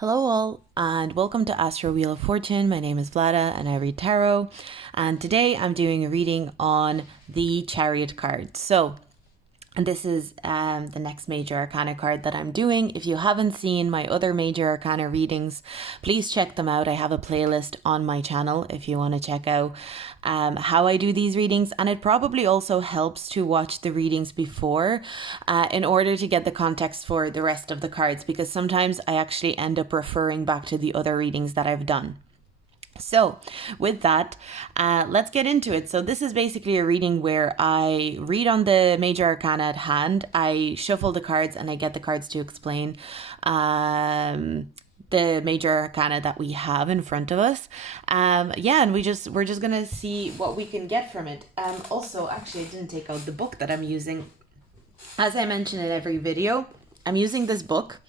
Hello all and welcome to Astro Wheel of Fortune. My name is Vlada and I read tarot, and today I'm doing a reading on the Chariot card. And this is the next major arcana card that I'm doing. If you haven't seen my other major arcana readings, please check them out. I have a playlist on my channel if you want to check out how I do these readings. And it probably also helps to watch the readings before in order to get the context for the rest of the cards, because sometimes I actually end up referring back to the other readings that I've done. So with that, let's get into it. So this is basically a reading where I read on the major arcana at hand, I shuffle the cards, and I get the cards to explain the major arcana that we have in front of us. And we're just gonna see what we can get from it. Also, actually, I didn't take out the book that I'm using. As I mention in every video, I'm using this book,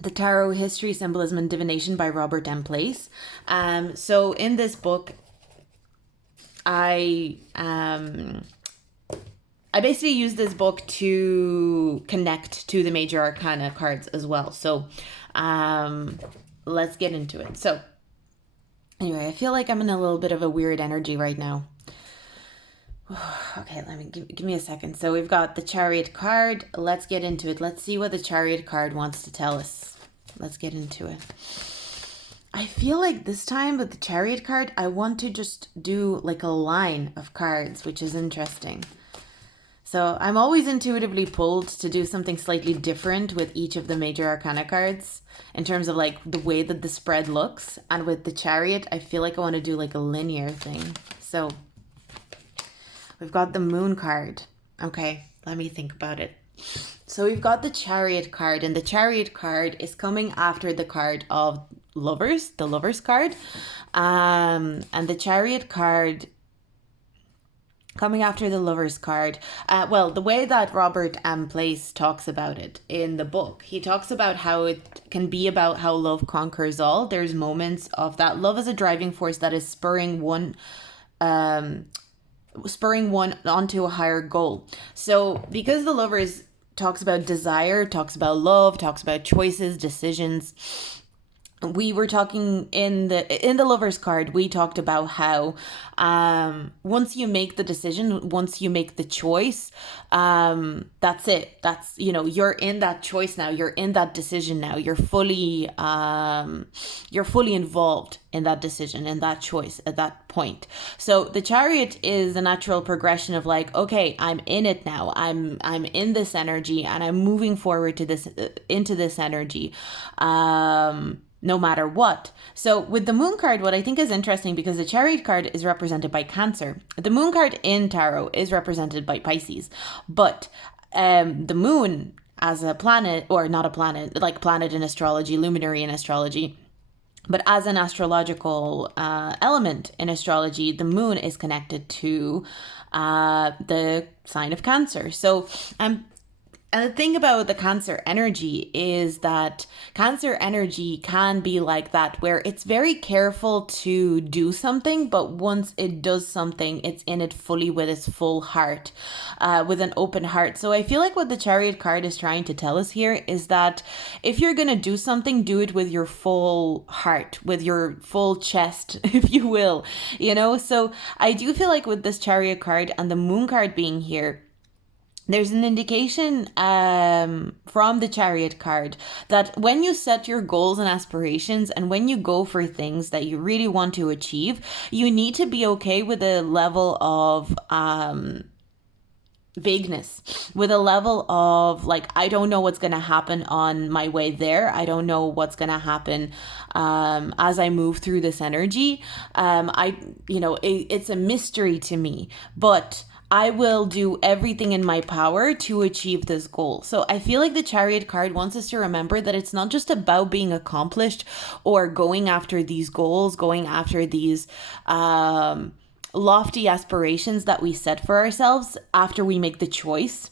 The Tarot History, Symbolism, and Divination by Robert M. Place. So in this book, I basically use this book to connect to the major arcana cards as well. So let's get into it. So anyway, I feel like I'm in a little bit of a weird energy right now. Okay, let me give me a second. So we've got the Chariot card. Let's get into it. Let's see what the Chariot card wants to tell us. Let's get into it. I feel like this time with the Chariot card, I want to just do like a line of cards, which is interesting. So I'm always intuitively pulled to do something slightly different with each of the major arcana cards in terms of like the way that the spread looks. And with the Chariot, I feel like I want to do like a linear thing. So we've got the Moon card. Okay, let me think about it. So we've got the Chariot card, and the Chariot card is coming after the card of Lovers, the Lovers card. And the Chariot card coming after the Lovers card. Well, the way that Robert M. Place talks about it in the book, he talks about how it can be about how love conquers all. There's moments of that. Love is a driving force that is spurring one onto a higher goal. So because the Lovers talks about desire, talks about love, talks about choices, decisions, we were talking in the Lovers card, we talked about how once you make the decision, once you make the choice, that's it. That's, you're in that choice now, you're in that decision now, you're fully involved in that decision, in that choice at that point. So the Chariot is a natural progression of like, okay, I'm in it now, I'm in this energy, and I'm moving forward to this into this energy, no matter what. So with the Moon card, what I think is interesting, because the Chariot card is represented by Cancer, the Moon card in tarot is represented by Pisces, but the Moon as a planet, or not a planet, like planet in astrology, luminary in astrology, but as an astrological element in astrology, the Moon is connected to the sign of Cancer. So and the thing about the Cancer energy is that Cancer energy can be like that, where it's very careful to do something, but once it does something, it's in it fully with its full heart, with an open heart. So I feel like what the Chariot card is trying to tell us here is that if you're going to do something, do it with your full heart, with your full chest, if you will, So I do feel like with this Chariot card and the Moon card being here, there's an indication from the Chariot card that when you set your goals and aspirations, and when you go for things that you really want to achieve, you need to be okay with a level of vagueness, with a level of like, I don't know what's going to happen on my way there. I don't know what's going to happen as I move through this energy. It's a mystery to me, but I will do everything in my power to achieve this goal. So I feel like the Chariot card wants us to remember that it's not just about being accomplished or going after these goals, going after these lofty aspirations that we set for ourselves after we make the choice.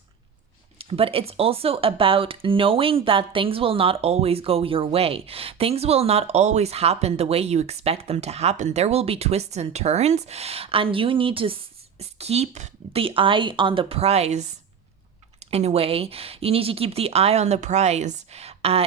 But it's also about knowing that things will not always go your way. Things will not always happen the way you expect them to happen. There will be twists and turns, and you need to keep the eye on the prize in a way, you need to keep the eye on the prize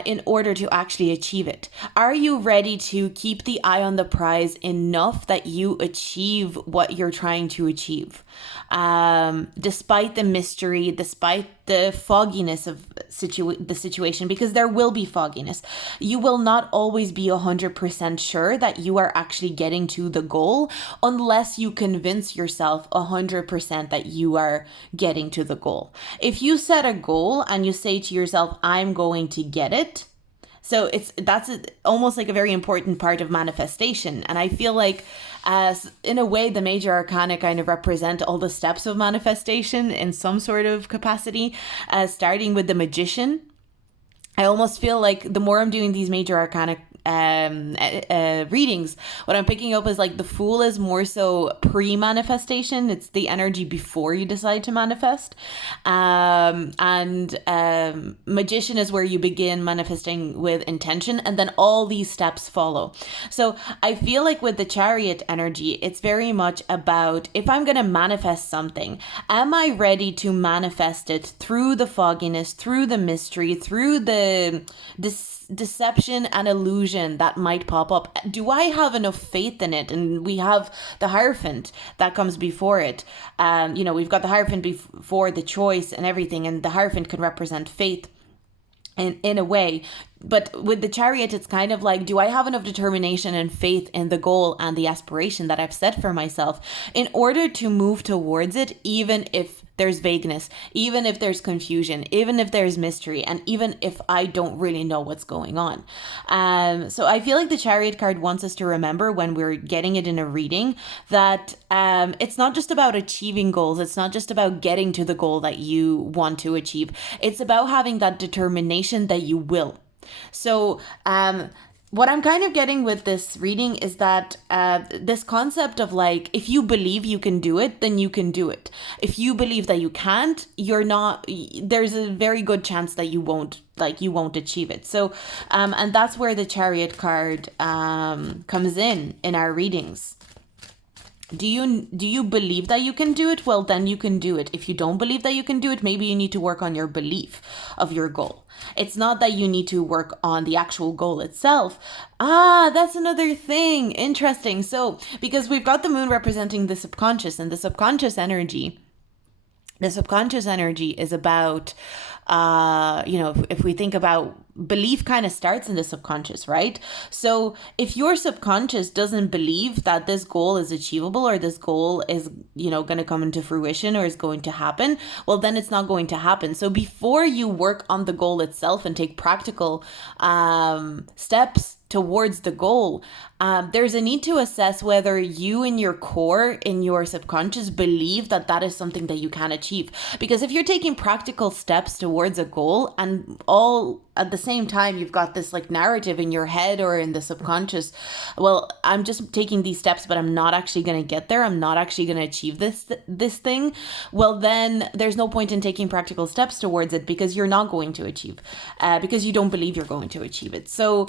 in order to actually achieve it. Are you ready to keep the eye on the prize enough that you achieve what you're trying to achieve? Despite the mystery, despite the fogginess of the situation, because there will be fogginess. You will not always be 100% sure that you are actually getting to the goal unless you convince yourself 100% that you are getting to the goal. If you set a goal and you say to yourself, I'm going to get it, so that's almost like a very important part of manifestation. And I feel like, as in a way, the major arcana kind of represent all the steps of manifestation in some sort of capacity, starting with the magician. I almost feel like the more I'm doing these major arcana readings, what I'm picking up is like the Fool is more so pre-manifestation. It's the energy before you decide to manifest. And Magician is where you begin manifesting with intention, and then all these steps follow. So I feel like with the Chariot energy, it's very much about, if I'm going to manifest something, am I ready to manifest it through the fogginess, through the mystery, through the deception and illusion that might pop up? Do I have enough faith in it? And we have the Hierophant that comes before it. We've got the Hierophant before the choice and everything, and the Hierophant can represent faith in a way. But with the Chariot, it's kind of like, do I have enough determination and faith in the goal and the aspiration that I've set for myself in order to move towards it, even if there's vagueness, even if there's confusion, even if there's mystery, and even if I don't really know what's going on. So I feel like the Chariot card wants us to remember, when we're getting it in a reading, that it's not just about achieving goals. It's not just about getting to the goal that you want to achieve. It's about having that determination that you will. So what I'm kind of getting with this reading is that this concept of like, if you believe you can do it, then you can do it. If you believe that you can't, there's a very good chance that you won't achieve it. So, and that's where the Chariot card comes in our readings. Do you believe that you can do it? Well, then you can do it. If you don't believe that you can do it, maybe you need to work on your belief of your goal. It's not that you need to work on the actual goal itself. That's another thing. Interesting. So, because we've got the moon representing the subconscious, and the subconscious energy is about, if we think about, belief kind of starts in the subconscious, right? So if your subconscious doesn't believe that this goal is achievable, or this goal is, going to come into fruition, or is going to happen, well, then it's not going to happen. So before you work on the goal itself and take practical steps towards the goal, there's a need to assess whether you in your core, in your subconscious, believe that that is something that you can achieve. Because if you're taking practical steps towards a goal, and all at the same time you've got this like narrative in your head or in the subconscious, well, I'm just taking these steps, but I'm not actually going to get there, I'm not actually going to achieve this thing, well, then there's no point in taking practical steps towards it, because you're not going to achieve, because you don't believe you're going to achieve it. So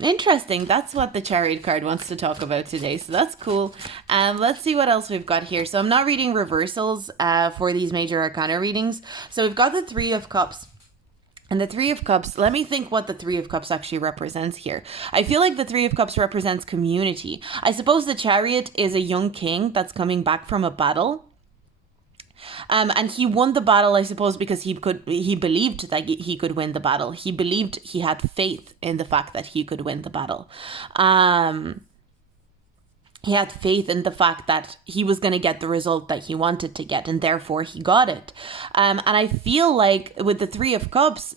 interesting. That's what the Chariot card wants to talk about today, so that's cool. Let's see what else we've got here. So I'm not reading reversals for these major arcana readings. So we've got the Three of Cups. And the Three of Cups, let me think what the Three of Cups actually represents here. I feel like the Three of Cups represents community. I suppose the Chariot is a young king that's coming back from a battle. And he won the battle, I suppose, because he believed that he could win the battle. He believed, he had faith in the fact that he could win the battle. He had faith in the fact that he was going to get the result that he wanted to get, and therefore he got it. And I feel like with the Three of Cups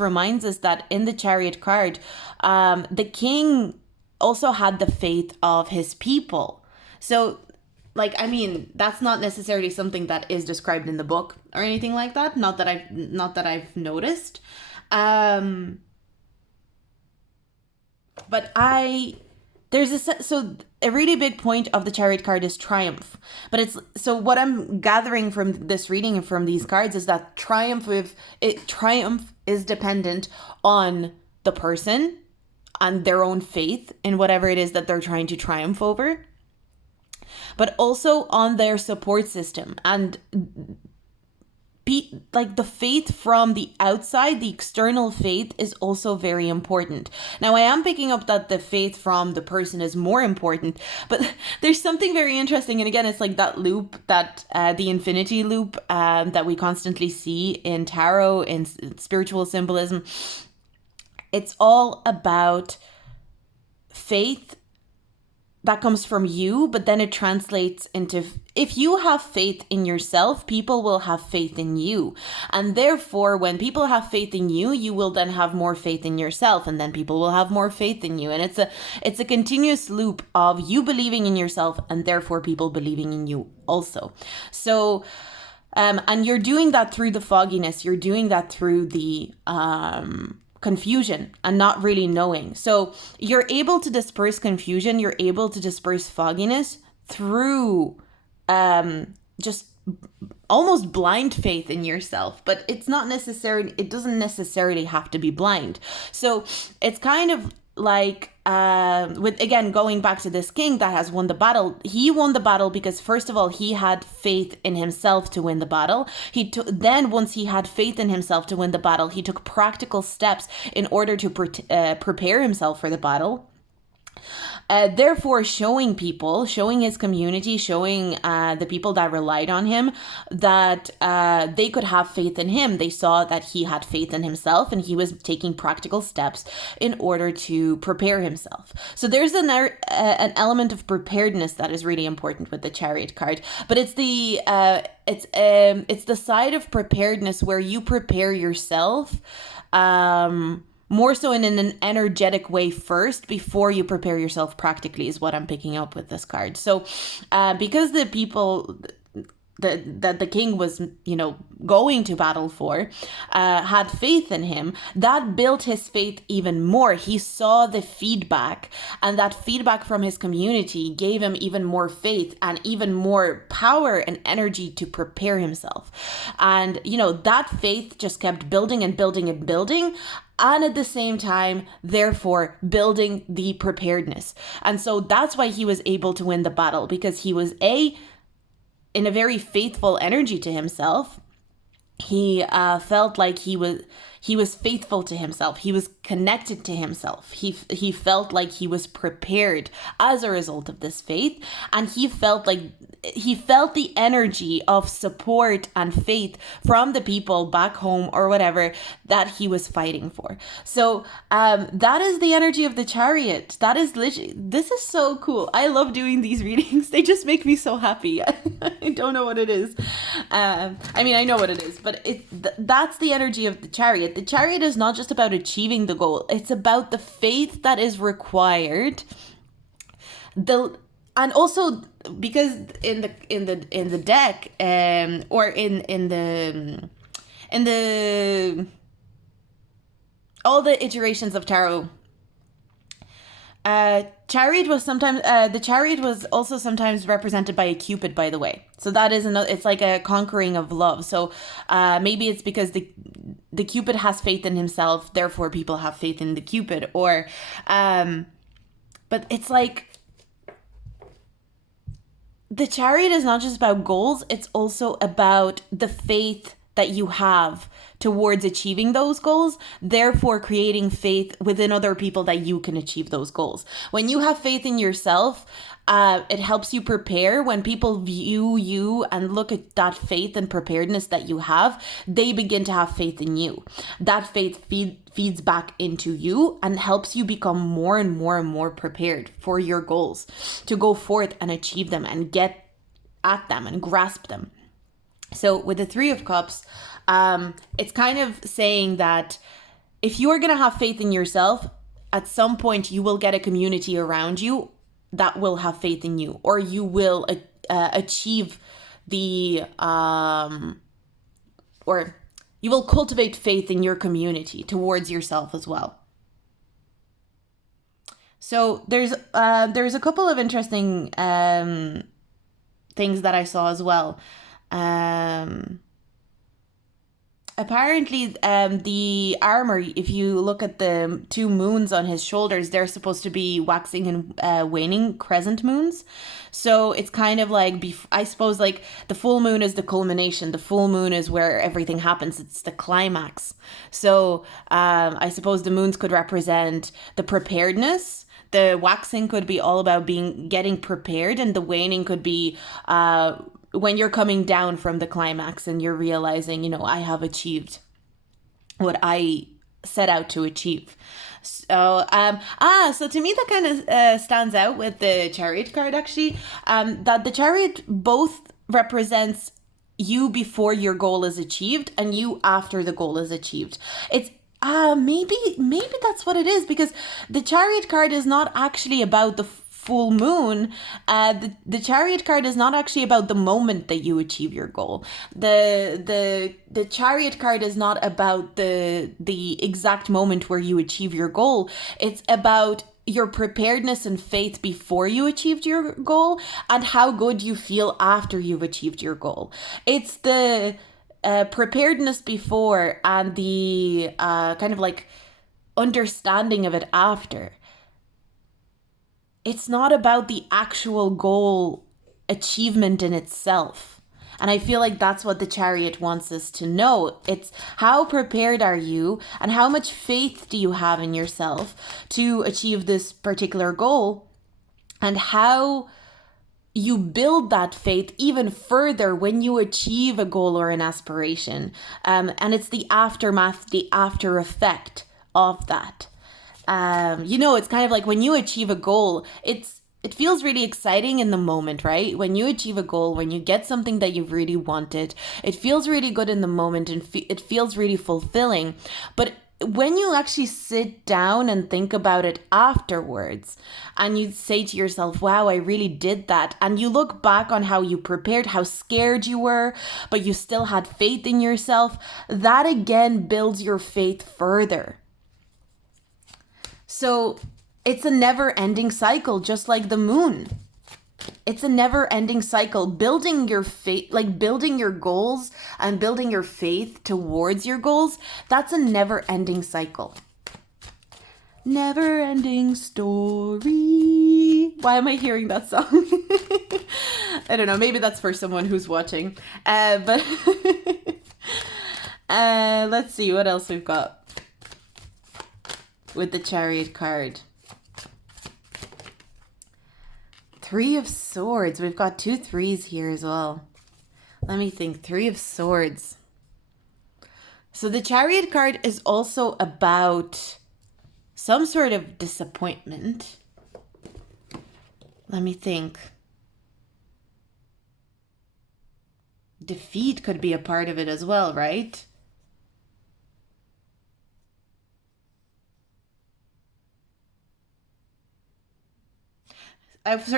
reminds us that in the Chariot card, the king also had the faith of his people. So, that's not necessarily something that is described in the book or anything like that. Not that I've noticed. But a really big point of the Chariot card is triumph. But what I'm gathering from this reading and from these cards is that triumph is dependent on the person and their own faith in whatever it is that they're trying to triumph over, but also on their support system. And like the faith from the outside, the external faith is also very important. Now, I am picking up that the faith from the person is more important, but there's something very interesting. And again, it's like that loop, that the infinity loop that we constantly see in tarot, in spiritual symbolism. It's all about faith that comes from you, but then it translates into, if you have faith in yourself, people will have faith in you. And therefore, when people have faith in you, you will then have more faith in yourself, and then people will have more faith in you. And it's a continuous loop of you believing in yourself, and therefore people believing in you also. So, and you're doing that through the fogginess, you're doing that through the confusion and not really knowing. So you're able to disperse confusion, you're able to disperse fogginess through just almost blind faith in yourself, but it doesn't necessarily have to be blind. So it's kind of like with, again, going back to this king that has won the battle. He won the battle because, first of all, he had faith in himself to win the battle. Then once he had faith in himself to win the battle, he took practical steps in order to prepare himself for the battle. Therefore, showing his community, showing the people that relied on him that they could have faith in him. They saw that he had faith in himself, and he was taking practical steps in order to prepare himself. So there's an element of preparedness that is really important with the Chariot card, but it's the side of preparedness where you prepare yourself. More so in an energetic way first before you prepare yourself practically, is what I'm picking up with this card. So because the people that the king was, going to battle for, had faith in him, that built his faith even more. He saw the feedback, and that feedback from his community gave him even more faith and even more power and energy to prepare himself. And, that faith just kept building and building and building. And at the same time, therefore, building the preparedness. And so that's why he was able to win the battle, because he was in a very faithful energy to himself. He felt like he was faithful to himself. He was connected to himself. He felt like he was prepared as a result of this faith, and he felt the energy of support and faith from the people back home or whatever that he was fighting for. So that is the energy of the Chariot. That is literally, this is so cool. I love doing these readings. They just make me so happy. I don't know what it is. I know what it is, but that's the energy of the Chariot. The Chariot is not just about achieving the goal. It's about the faith that is required. And also, because in the deck, or in the all the iterations of tarot, Chariot was sometimes the Chariot was also sometimes represented by a Cupid, by the way. So that is another. It's like a conquering of love. So maybe it's because the Cupid has faith in himself, therefore people have faith in the Cupid. Or, but it's like, the Chariot is not just about goals, it's also about the faith that you have towards achieving those goals, therefore creating faith within other people that you can achieve those goals. When you have faith in yourself, it helps you prepare. When people view you and look at that faith and preparedness that you have, they begin to have faith in you. That faith feeds back into you and helps you become more and more and more prepared for your goals, to go forth and achieve them and get at them and grasp them. So with the Three of Cups, it's kind of saying that if you are going to have faith in yourself, at some point you will get a community around you that will have faith in you, or you will achieve or you will cultivate faith in your community towards yourself as well. So there's a couple of interesting things that I saw as well. apparently the armor, if you look at the two moons on his shoulders, they're supposed to be waxing and waning crescent moons. So it's kind of like, I suppose, like the full moon is the culmination. The full moon is where everything happens. It's the climax. So I suppose the moons could represent the preparedness. The waxing could be all about getting prepared, and the waning could be when you're coming down from the climax and you're realizing, I have achieved what I set out to achieve. So, so to me that kind of stands out with the Chariot card, actually, that the Chariot both represents you before your goal is achieved and you after the goal is achieved. It's maybe that's what it is, because the Chariot card is not actually about the full moon. The Chariot card is not actually about the moment that you achieve your goal. The Chariot card is not about the exact moment where you achieve your goal. It's about your preparedness and faith before you achieved your goal and how good you feel after you've achieved your goal. It's the preparedness before and the kind of like understanding of it after. It's not about the actual goal achievement in itself. And I feel like that's what the Chariot wants us to know. It's how prepared are you and how much faith do you have in yourself to achieve this particular goal, and how you build that faith even further when you achieve a goal or an aspiration. And it's the aftermath, the after effect of that. It's kind of like when you achieve a goal, it feels really exciting in the moment, right? When you achieve a goal, when you get something that you've really wanted, it feels really good in the moment and it feels really fulfilling. But when you actually sit down and think about it afterwards and you say to yourself, wow, I really did that. And you look back on how you prepared, how scared you were, but you still had faith in yourself. That again builds your faith further. So it's a never-ending cycle, just like the moon. It's a never-ending cycle. Building your faith, like building your goals and building your faith towards your goals, that's a never-ending cycle. Never-ending story. Why am I hearing that song? I don't know. Maybe that's for someone who's watching. But let's see what else we've got with the Chariot card. Three of Swords. We've got 2 3s here as well. Let me think. 3 of Swords. So the Chariot card is also about some sort of disappointment. Let me think. Defeat could be a part of it as well, right?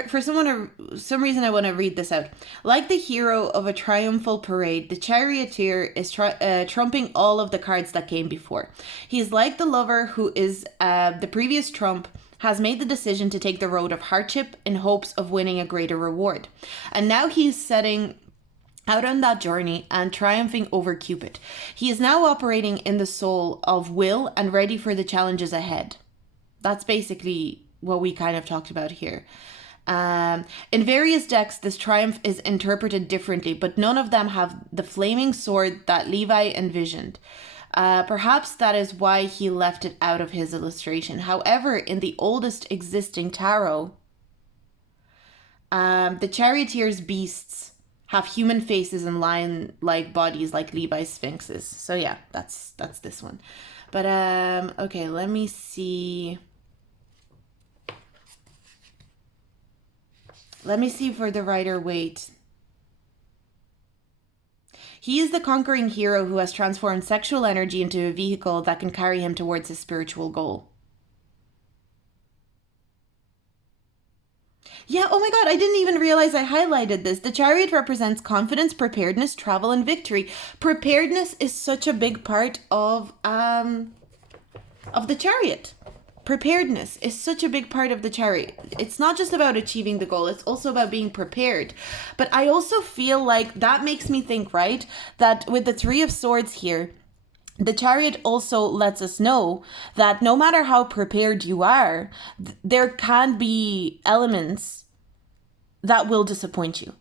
For some reason, I want to read this out. Like the hero of a triumphal parade, the charioteer is trumping all of the cards that came before. He is like the lover who is the previous trump, has made the decision to take the road of hardship in hopes of winning a greater reward. And now he's setting out on that journey and triumphing over Cupid. He is now operating in the soul of will and ready for the challenges ahead. That's basically what we kind of talked about here. In various decks, this triumph is interpreted differently, but none of them have the flaming sword that Levi envisioned. Perhaps that is why he left it out of his illustration. However, in the oldest existing tarot, the charioteer's beasts have human faces and lion-like bodies like Levi's sphinxes. So yeah, that's this one. But okay, let me see. Let me see for the Rider-Waite. He is the conquering hero who has transformed sexual energy into a vehicle that can carry him towards his spiritual goal. Yeah, oh my god, I didn't even realize I highlighted this. The Chariot represents confidence, preparedness, travel, and victory. Preparedness is such a big part of the Chariot. Preparedness is such a big part of the Chariot. It's not just about achieving the goal, it's also about being prepared. But I also feel like that makes me think, right, that with the 3 of Swords here, The chariot also lets us know that no matter how prepared you are, there can be elements that will disappoint you.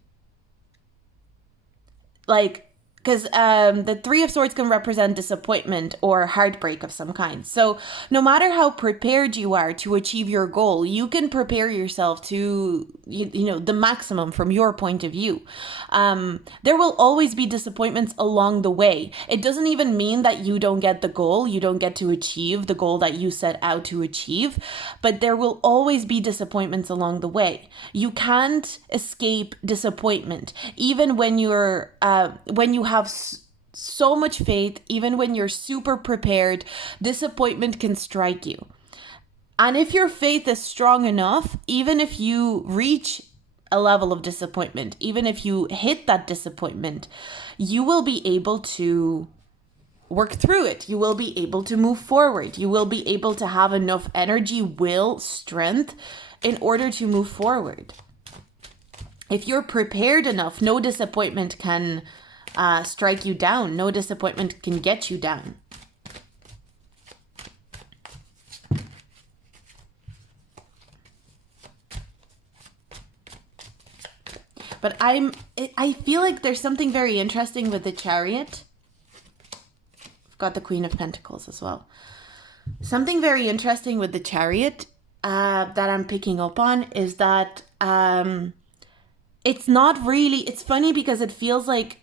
Like, because the Three of Swords can represent disappointment or heartbreak of some kind. So no matter how prepared you are to achieve your goal, you can prepare yourself to, the maximum from your point of view. There will always be disappointments along the way. It doesn't even mean that you don't get the goal, you don't get to achieve the goal that you set out to achieve, but there will always be disappointments along the way. You can't escape disappointment, even when when you have so much faith, even when you're super prepared, disappointment can strike you. And if your faith is strong enough, even if you reach a level of disappointment, even if you hit that disappointment, you will be able to work through it. You will be able to move forward. You will be able to have enough energy, will, strength in order to move forward. If you're prepared enough, no disappointment can strike you down. No disappointment can get you down. But I feel like there's something very interesting with the Chariot. I've got the Queen of Pentacles as well. Something very interesting with the Chariot that I'm picking up on is that it's not really, it's funny because it feels like,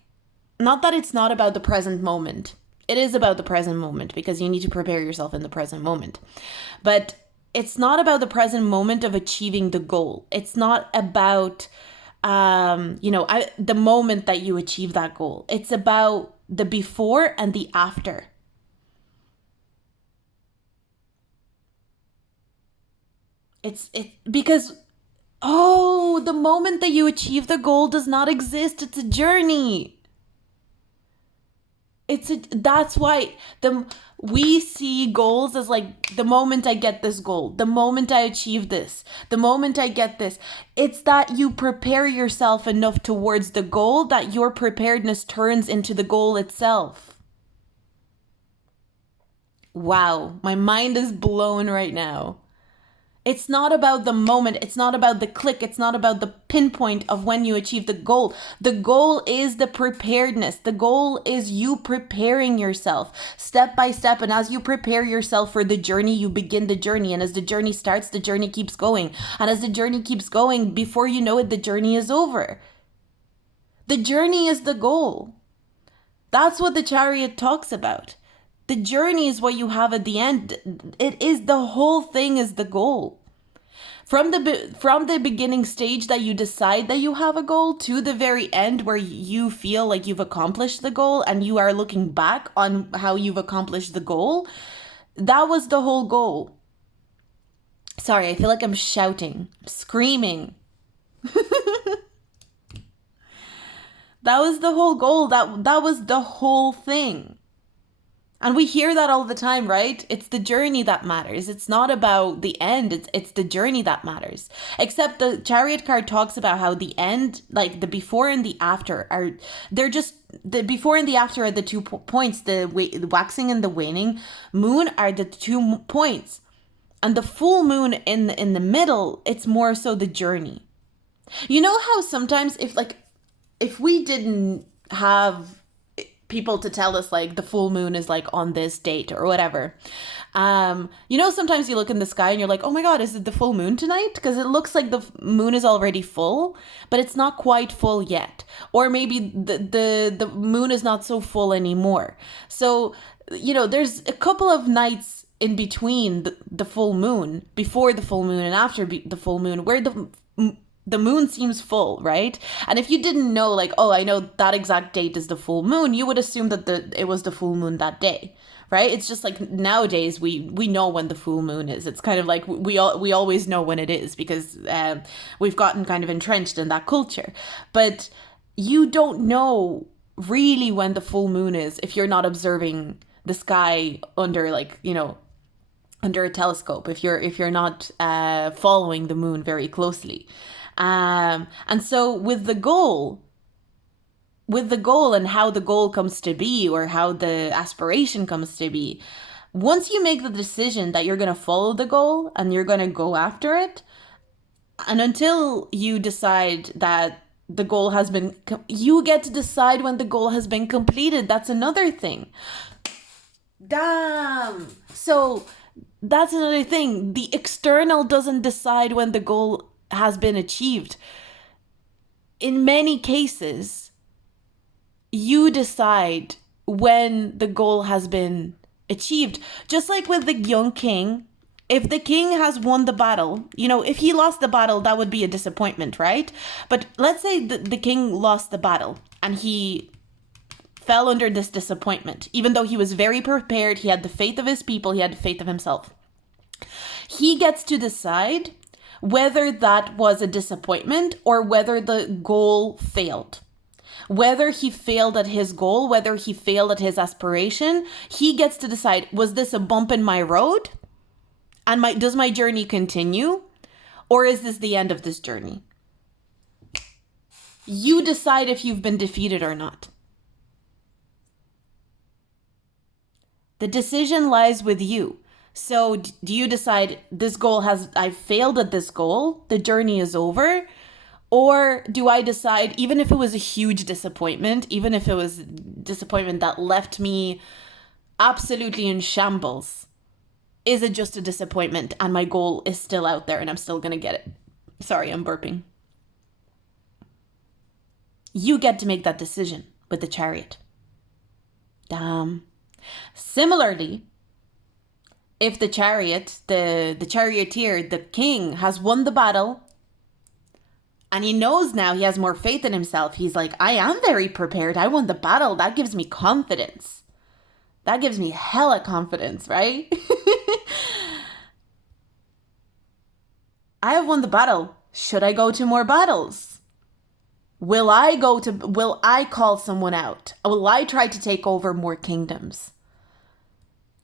not that it's not about the present moment. It is about the present moment because you need to prepare yourself in the present moment. But it's not about the present moment of achieving the goal. It's not about, the moment that you achieve that goal. It's about the before and the after. Because the moment that you achieve the goal does not exist. It's a journey. That's why we see goals as like the moment I get this goal, the moment I achieve this, the moment I get this. It's that you prepare yourself enough towards the goal that your preparedness turns into the goal itself. Wow, my mind is blown right now. It's not about the moment. It's not about the click. It's not about the pinpoint of when you achieve the goal. The goal is the preparedness. The goal is you preparing yourself step by step. And as you prepare yourself for the journey, you begin the journey. And as the journey starts, the journey keeps going. And as the journey keeps going, before you know it, the journey is over. The journey is the goal. That's what the Chariot talks about. The journey is what you have at the end. It is, the whole thing is the goal. From the beginning stage that you decide that you have a goal to the very end where you feel like you've accomplished the goal and you are looking back on how you've accomplished the goal, that was the whole goal. Sorry, I feel like I'm shouting, screaming. That was the whole goal. That was the whole thing. And we hear that all the time, right? It's the journey that matters. It's not about the end. It's the journey that matters. Except the Chariot card talks about how the end, like the before and the after the before and the after are the 2 points. The waxing and the waning moon are the 2 points. And the full moon in the middle, it's more so the journey. You know how sometimes if we didn't have people to tell us like the full moon is like on this date or whatever, sometimes you look in the sky and you're like, oh my god, is it the full moon tonight? Because it looks like the moon is already full, but it's not quite full yet. Or maybe the moon is not so full anymore. So there's a couple of nights in between the full moon, before the full moon and after the full moon, where the moon seems full, right? And if you didn't know, like, oh, I know that exact date is the full moon, you would assume that it was the full moon that day, right? It's just like nowadays we know when the full moon is. It's kind of like we always know when it is because we've gotten kind of entrenched in that culture. But you don't know really when the full moon is if you're not observing the sky under under a telescope, if you're not following the moon very closely. And so with the goal, with the goal and how the goal comes to be, or how the aspiration comes to be, once you make the decision that you're going to follow the goal and you're going to go after it, and until you decide that the goal has been, you get to decide when the goal has been completed. That's another thing. Damn. So that's another thing. The external doesn't decide when the goal has been achieved. In many cases, you decide when the goal has been achieved. Just like with the young king, if the king has won the battle, if he lost the battle, that would be a disappointment, right? But let's say the king lost the battle and he fell under this disappointment, even though he was very prepared, he had the faith of his people, he had the faith of himself. He gets to decide whether that was a disappointment or whether the goal failed. Whether he failed at his goal, whether he failed at his aspiration, he gets to decide, was this a bump in my road? And does my journey continue? Or is this the end of this journey? You decide if you've been defeated or not. The decision lies with you. So do you decide this goal I've failed at this goal, the journey is over? Or do I decide, even if it was a huge disappointment, even if it was a disappointment that left me absolutely in shambles, is it just a disappointment and my goal is still out there and I'm still going to get it? Sorry, I'm burping. You get to make that decision with the chariot. Damn. Similarly, if the chariot, the charioteer, the king has won the battle and he knows now, he has more faith in himself. He's like, I am very prepared. I won the battle. That gives me confidence. That gives me hella confidence, right? I have won the battle. Should I go to more battles? Will I call someone out? Will I try to take over more kingdoms?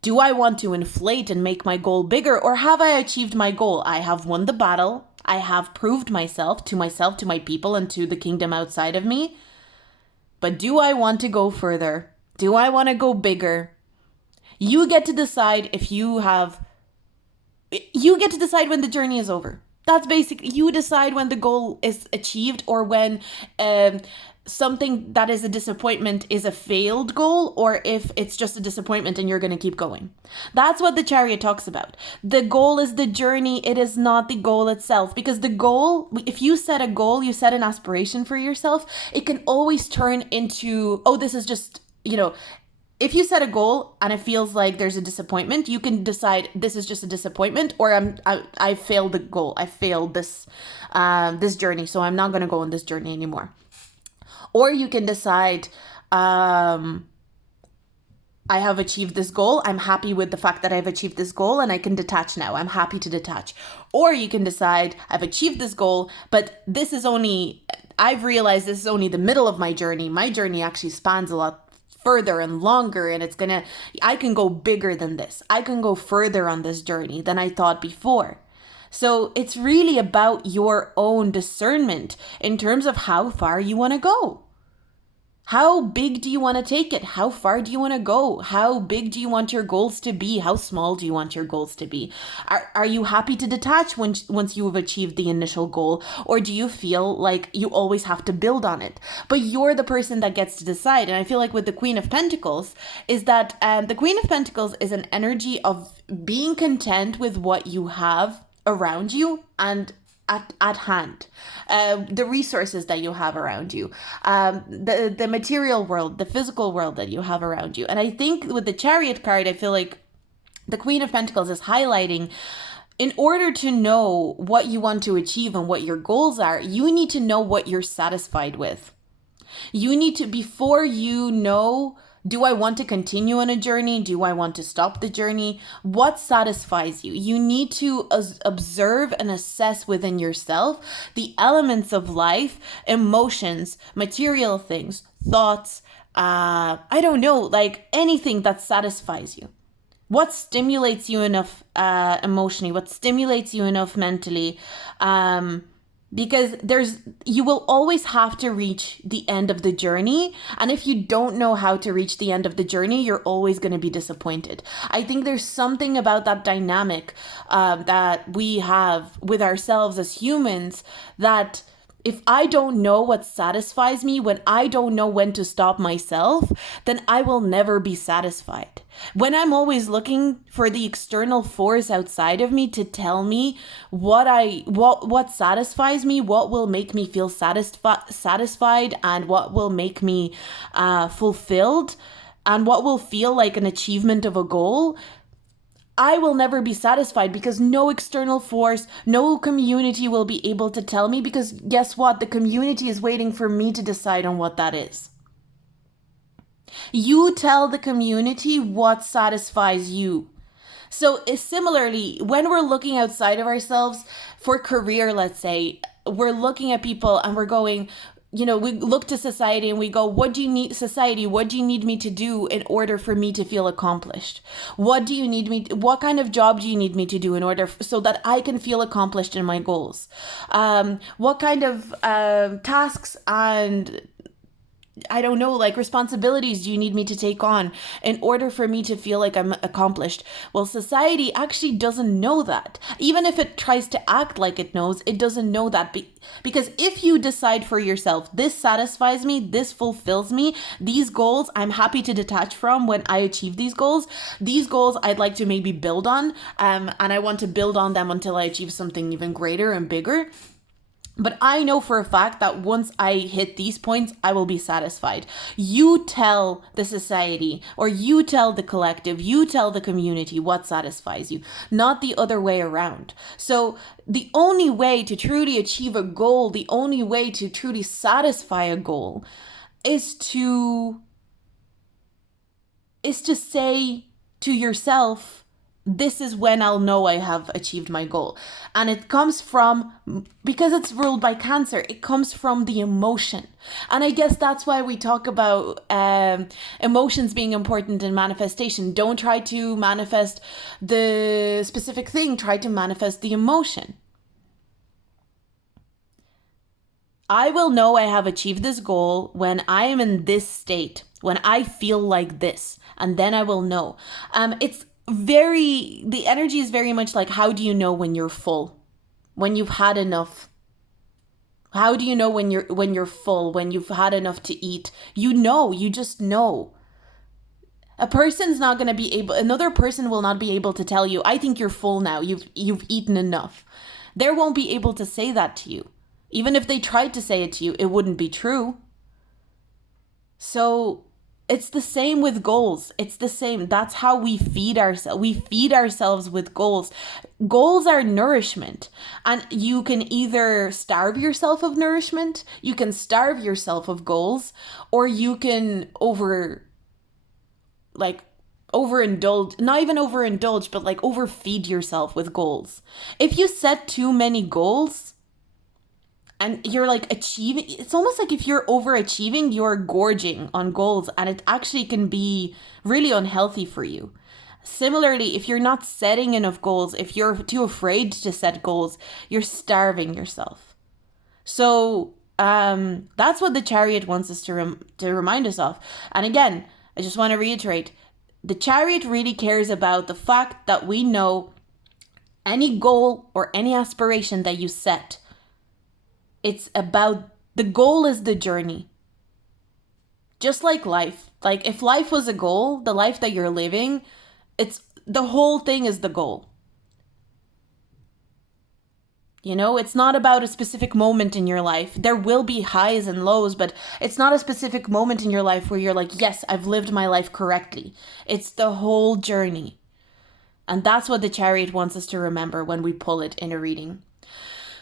Do I want to inflate and make my goal bigger, or have I achieved my goal? I have won the battle. I have proved myself, to my people, and to the kingdom outside of me. But do I want to go further? Do I want to go bigger? You get to decide you get to decide when the journey is over. That's basically, you decide when the goal is achieved, or when something that is a disappointment is a failed goal, or if it's just a disappointment and you're going to keep going. That's what the chariot talks about. The goal is the journey. It is not the goal itself, because the goal, if you set a goal, you set an aspiration for yourself, it can always turn into, oh, this is just, if you set a goal and it feels like there's a disappointment, you can decide this is just a disappointment, or I failed the goal. I failed this journey, so I'm not going to go on this journey anymore. Or you can decide, I have achieved this goal. I'm happy with the fact that I've achieved this goal and I can detach now. I'm happy to detach. Or you can decide, I've achieved this goal, but I've realized this is only the middle of my journey. My journey actually spans a lot further and longer, and I can go bigger than this. I can go further on this journey than I thought before. So it's really about your own discernment in terms of how far you want to go. How big do you want to take it? How far do you want to go? How big do you want your goals to be? How small do you want your goals to be? Are you happy to detach once you have achieved the initial goal? Or do you feel like you always have to build on it? But you're the person that gets to decide. And I feel like with the Queen of Pentacles is that the Queen of Pentacles is an energy of being content with what you have around you and at hand, the resources that you have around you, the material world, the physical world that you have around you. And I think with the Chariot card, I feel like the Queen of Pentacles is highlighting, in order to know what you want to achieve and what your goals are, you need to know what you're satisfied with. You need to, before you know, do I want to continue on a journey? Do I want to stop the journey? What satisfies you? You need to observe and assess within yourself the elements of life, emotions, material things, thoughts, I don't know, like anything that satisfies you. What stimulates you enough emotionally? What stimulates you enough mentally? because you will always have to reach the end of the journey, and if you don't know how to reach the end of the journey, you're always going to be disappointed. I think there's something about that dynamic that we have with ourselves as humans, that if I don't know what satisfies me, when I don't know when to stop myself, then I will never be satisfied. When I'm always looking for the external force outside of me to tell me what satisfies me, what will make me feel satisfied, and what will make me fulfilled, and what will feel like an achievement of a goal, I will never be satisfied, because no external force, no community will be able to tell me, because guess what? The community is waiting for me to decide on what that is. You tell the community what satisfies you. So similarly, when we're looking outside of ourselves for career, let's say, we're looking at people and we're going, we look to society and we go, what do you need, society? What do you need me to do in order for me to feel accomplished? What kind of job do you need me to do in order so that I can feel accomplished in my goals? What kind of tasks and I don't know, like responsibilities do you need me to take on in order for me to feel like I'm accomplished? Well, society actually doesn't know that. Even if it tries to act like it knows, it doesn't know that. Because if you decide for yourself, this satisfies me, this fulfills me, these goals I'm happy to detach from when I achieve these goals I'd like to maybe build on, and I want to build on them until I achieve something even greater and bigger. But I know for a fact that once I hit these points, I will be satisfied. You tell the society, or you tell the collective, you tell the community what satisfies you, not the other way around. So the only way to truly achieve a goal, the only way to truly satisfy a goal is to say to yourself, this is when I'll know I have achieved my goal. And it comes from, because it's ruled by Cancer, it comes from the emotion. And I guess that's why we talk about emotions being important in manifestation. Don't try to manifest the specific thing, try to manifest the emotion. I will know I have achieved this goal when I am in this state, when I feel like this, and then I will know. The energy is very much like, how do you know when you're full? When you've had enough? How do you know when you're full, when you've had enough to eat? You just know. Another person will not be able to tell you, I think you're full now, you've eaten enough. They won't be able to say that to you. Even if they tried to say it to you, it wouldn't be true. So it's the same with goals. It's the same. That's how we feed ourselves. We feed ourselves with goals. Goals are nourishment. And you can either starve yourself of nourishment, you can starve yourself of goals, or you can overindulge, not even overindulge, but like overfeed yourself with goals. If you set too many goals, and you're like achieving, it's almost like if you're overachieving, you're gorging on goals, and it actually can be really unhealthy for you. Similarly, if you're not setting enough goals, if you're too afraid to set goals, you're starving yourself. So that's what the Chariot wants us to remind us of. And again, I just want to reiterate, the Chariot really cares about the fact that we know any goal or any aspiration that you set, it's about, the goal is the journey. Just like life. Like if life was a goal, the life that you're living, the whole thing is the goal. It's not about a specific moment in your life. There will be highs and lows, but it's not a specific moment in your life where you're like, yes, I've lived my life correctly. It's the whole journey. And that's what the Chariot wants us to remember when we pull it in a reading.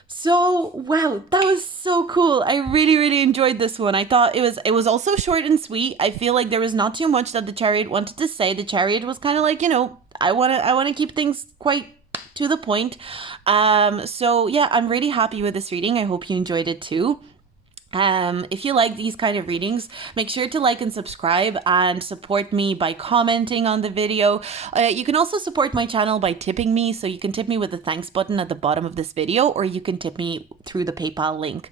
So, wow, that was so cool. I really, really enjoyed this one. I thought it was also short and sweet. I feel like there was not too much that the Chariot wanted to say. The Chariot was kind of like, I want to keep things quite to the point. So yeah, I'm really happy with this reading. I hope you enjoyed it too. If you like these kind of readings, make sure to like and subscribe and support me by commenting on the video. You can also support my channel by tipping me. So you can tip me with the thanks button at the bottom of this video, or you can tip me through the PayPal link.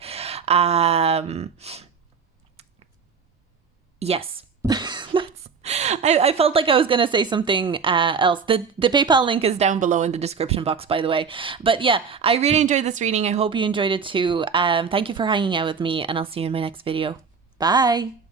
Yes. I felt like I was going to say something else. The PayPal link is down below in the description box, by the way. But yeah, I really enjoyed this reading. I hope you enjoyed it too. Thank you for hanging out with me, and I'll see you in my next video. Bye.